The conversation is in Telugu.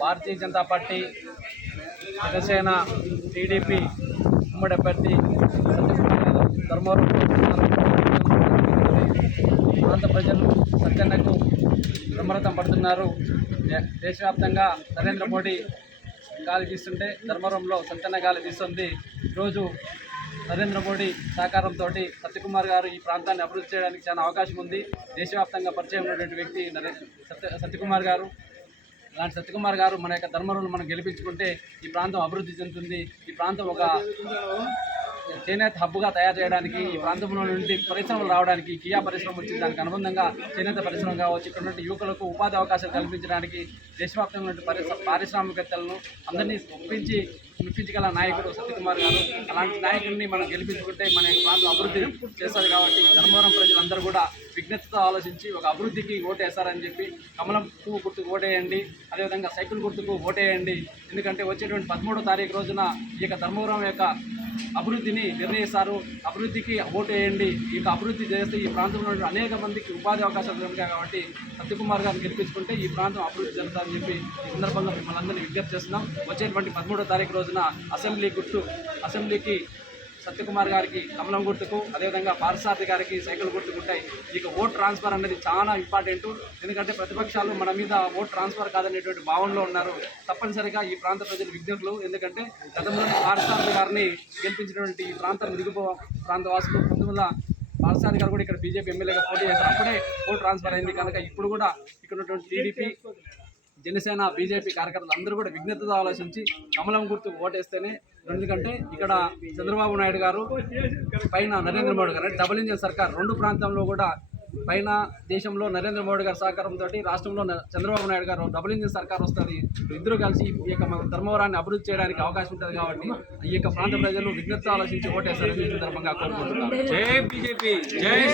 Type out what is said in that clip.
భారతీయ జనతా పార్టీ, జనసేన, టీడీపీ ఉమ్మడి అభ్యర్థి ధర్మవరం ప్రాంత ప్రజలు సత్యన్నకు బ్రహ్మరథం పడుతున్నారు. దేశవ్యాప్తంగా నరేంద్ర మోడీ గాలి వీస్తుంటే ధర్మవరంలో సత్యన్న గాలి వీస్తుంది. ఈరోజు నరేంద్ర మోడీ సహకారంతో సత్యకుమార్ గారు ఈ ప్రాంతాన్ని అభివృద్ధి చేయడానికి చాలా అవకాశం ఉంది. దేశవ్యాప్తంగా పరిచయం ఉన్నటువంటి వ్యక్తి సత్యకుమార్ గారు. అలాంటి సత్యకుమార్ గారు మన యొక్క ధర్మవరంలో మనం గెలిపించుకుంటే ఈ ప్రాంతం అభివృద్ధి చెందుతుంది. ఈ ప్రాంతం ఒక చేనేత హబ్గా తయారు చేయడానికి, ఈ ప్రాంతంలో నుండి పరిశ్రమలు రావడానికి, కియా పరిశ్రమ వచ్చింది, దానికి అనుబంధంగా చేనేత పరిశ్రమ కావచ్చు, ఇక్కడ నుండి యువకులకు ఉపాధి అవకాశాలు కల్పించడానికి దేశవ్యాప్తంగా ఉన్న పారిశ్రామికవేత్తలను అందరినీ మెప్పించగల నాయకుడు సత్యకుమార్ గారు. అలాంటి నాయకుడిని మనం గెలిపించుకుంటే మన ప్రాంతం అభివృద్ధి చేస్తుంది. కాబట్టి ధర్మవరం ప్రజలందరూ కూడా విజ్ఞతతో ఆలోచించి ఒక అభివృద్ధికి ఓటేస్తారని చెప్పి కమలం పువ్వు గుర్తుకు ఓటేయండి, అదేవిధంగా సైకిల్ గుర్తుకు ఓటేయండి. ఎందుకంటే వచ్చేటువంటి 13వ తారీఖు రోజున ఈ యొక్క ధర్మవరం యొక్క అభివృద్ధిని నిర్ణయిస్తారు. అభివృద్ధికి ఓటు వేయండి. ఈ అభివృద్ధి చేస్తే ఈ ప్రాంతంలో అనేక మందికి ఉపాధి అవకాశాలు దొరుకుతాయి. కాబట్టి సత్యకుమార్ గారిని గెలిపించుకుంటే ఈ ప్రాంతం అభివృద్ధి జరుగుతుందని చెప్పి ఈ సందర్భంగా మిమ్మల్ని అందరినీ విజ్ఞప్తి చేస్తున్నాం. వచ్చేటువంటి 13వ తారీఖు రోజున అసెంబ్లీకి సత్యకుమార్ గారికి కమలం గుర్తుకు, అదేవిధంగా పార్సారథి గారికి సైకిల్ గుర్తుకుంటాయి. ఇక ఓట్ ట్రాన్స్ఫర్ అనేది చాలా ఇంపార్టెంట్. ఎందుకంటే ప్రతిపక్షాలు మన మీద ఓట్ ట్రాన్స్ఫర్ కాదనేటువంటి భావనలో ఉన్నారు. తప్పనిసరిగా ఈ ప్రాంత ప్రజలు విజ్ఞప్తులు. ఎందుకంటే గతంలో పార్సారథి గారిని గెలిపించినటువంటి ఈ ప్రాంత ప్రాంత వాసులు 19 పార్సారథి గారు కూడా ఇక్కడ బీజేపీ ఎమ్మెల్యేగా పోటీ చేశారు. అప్పుడే ఓట్ ట్రాన్స్ఫర్ అయింది. కనుక ఇప్పుడు కూడా ఇక్కడ ఉన్నటువంటి టీడీపీ, జనసేన, బీజేపీ కార్యకర్తలు అందరూ కూడా విజ్ఞతతో ఆలోచించి కమలం గుర్తుకు ఓటేస్తేనే. ఎందుకంటే ఇక్కడ చంద్రబాబు నాయుడు గారు పైన నరేంద్ర మోడీ గారు డబుల్ ఇంజిన్ సర్కార్, రెండు ప్రాంతంలో కూడా పైన దేశంలో నరేంద్ర మోడీ గారి సహకారంతో రాష్ట్రంలో చంద్రబాబు నాయుడు గారు డబుల్ ఇంజిన్ సర్కార్ వస్తుంది. ఇద్దరు కలిసి ఈ యొక్క మన ధర్మవరాన్ని అభివృద్ధి చేయడానికి అవకాశం ఉంటుంది. కాబట్టి ఈ యొక్క ప్రాంత ప్రజలు విజ్ఞతతో ఆలోచించి ఓటేస్తారని ఈ సందర్భంగా కోరుకుంటున్నారు. జై బీజేపీ, జై